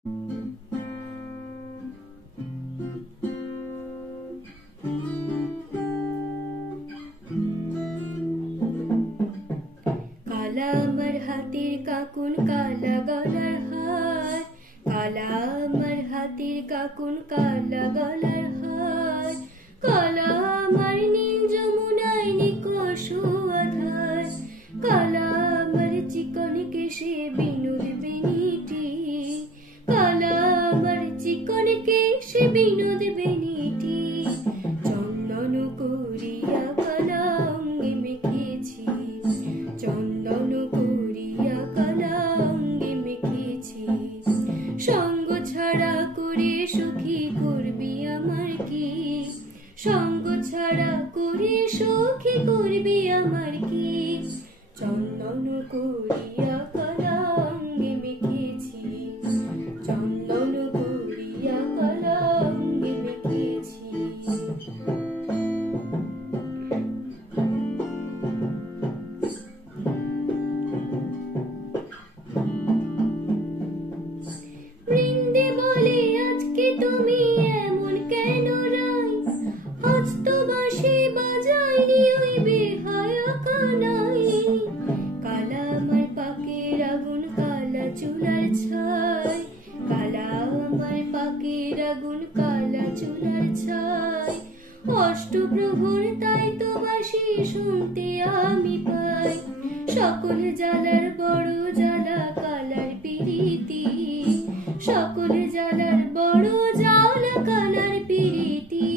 কালা আমার হাতের কাকুন কালা গলার হার, কালা আমার হাতের কাকুন কালা গলার হার, কালা আমার নীল যমুনায় নিকষ আধার, কালা আমার চিকন কেশে বিনোদ বেনিটি, কালা আমার চিকন কেশে বিনোদ বেনিটি, চন্দন করিয়া কালা অঙ্গে মেখেছি, চন্দন করিয়া কালা অঙ্গে মেখেছি, সঙ্গ ছাড়া করে সখী করবি আমার কি, সঙ্গ ছাড়া করে সখী করবি আমার কি, চন্দন করিয়া কালা অঙ্গে মেখেছি, চন্দন করিয়া কালা অঙ্গে মেখেছি। বৃন্দে বলে আজকে তুমি এমন কেন রাই, আজ তো বাঁশি বাজাইনি ওই বেহায়া কানাই, কালা আমার পাকের আগুন কালা চুলার ছাই, কালা আমার পাকের আগুন কালা চুলার ছাই, অষ্টপ্রহর তাই তো বাঁশি শুনতে আমি পাই, সকল জ্বালার বড় জ্বালা কালার পিরিতি, সকল জ্বালার বড় জ্বালা কালার পিরিতি,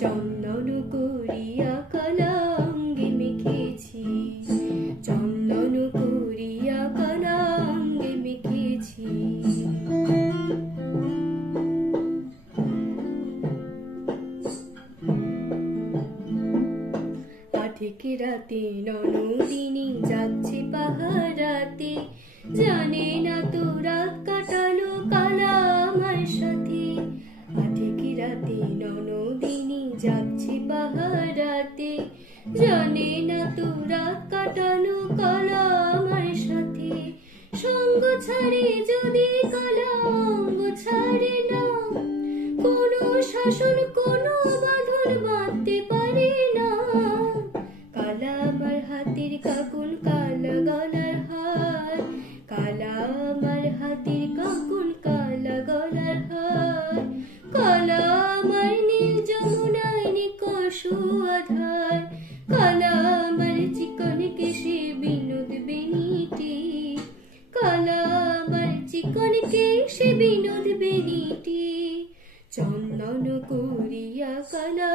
চন্দন করিয়া কালা অঙ্গে মেখেছি, চন্দন করিয়া কালা অঙ্গে মেখেছি। আঠেক রাতে ননদিনী যাচ্ছে পাহারাতে, জানে না তো রাত কাটালো কালা আমার সাথে, আঠেক রাতে ননদিনী যাচ্ছে পাহারাতে, জানে না তো রাত কাটালো কালা আমার সাথে, সঙ্গ ছাড়ে যদি কালা অঙ্গ ছাড়ে না, কোনো শাসন কোনো বাঁধন বাঁধতে পারে না, কালা আমার হাতের কাকুন কালা গলার হার, কালা আমার হাতের কাকুন কালা গলার হার, কালা আমার নীল যমুনায় নিকষ আধার, কালা আমার চিকন কেশে বিনোদ বেনিটি, কালা আমার চিকন কেশে বিনোদ বেনিটি, চন্দন করিয়া কালা